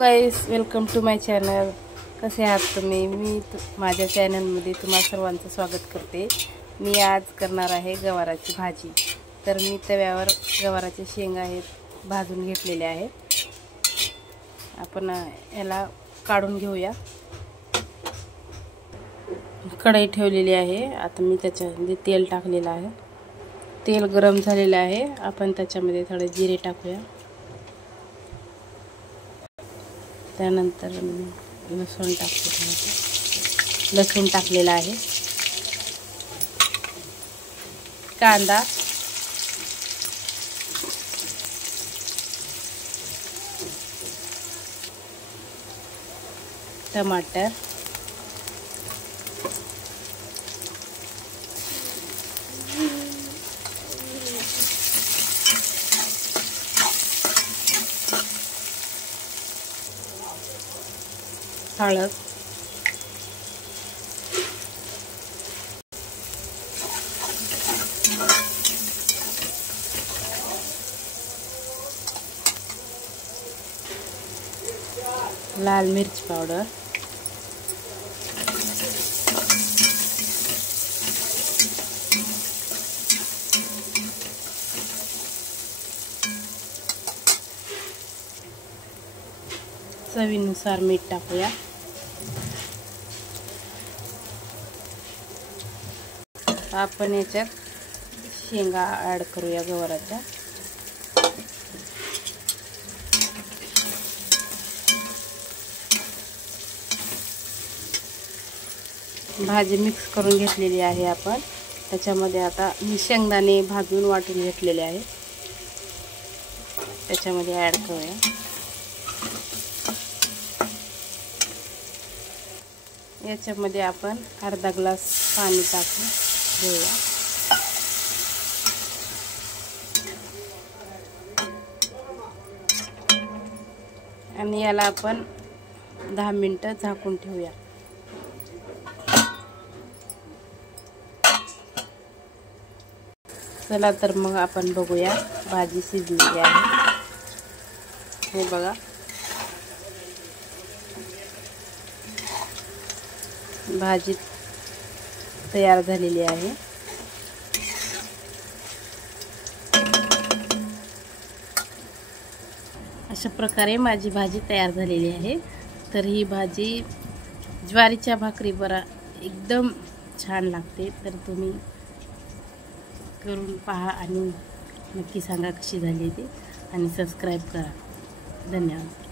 Guys, welcome to my channel. कसे आहात तुम्ही? माझ्या चॅनलमध्ये तुम्हा सर्वांचं स्वागत करते. मी आज करणार आहे गवाराची भाजी. तर मी तव्यावर गवाराचे शेंगा आहेत भाजून घेतलेले आहेत. आपण याला काढून घेऊया. कढई ठेवलेली आहे. आता मी त्याच्यामध्ये तेल टाकलेलं आहे. तेल गरम झालेलं आहे. आपण त्याच्यामध्ये थोडे जिरे टाकूया. त्यानंतर लसूण टाकतो. लसूण टाकलेला आहे. कांदा, टमाटर, हळद, लाल मिर्च पावडर, चवीनुसार मीठ टाकूया. आपण याच्यात शेंगा ॲड करूया गवाराच्या. भाजी मिक्स करून घेतलेली आहे आपण. त्याच्यामध्ये आता मी शेंगदाणे भाजून वाटून घेतलेले आहे. त्याच्यामध्ये ॲड करूया. याच्यामध्ये आपण अर्धा ग्लास पाणी टाकून घेऊया. आणि याला आपण 10 मिनिटं झाकून ठेवूया. चला तर मग आपण बघूया. भाजी शिजलेली आहे. हे बघा, भाजी तयार झालेली आहे. अशा प्रकारे माझी भाजी तयार झालेली आहे. तर ही भाजी ज्वारीच्या भाकरीवर एकदम छान लागते. तर तुम्ही करून पहा आणि नक्की सांगा कशी झाली ती, आणि सबस्क्राईब करा. धन्यवाद.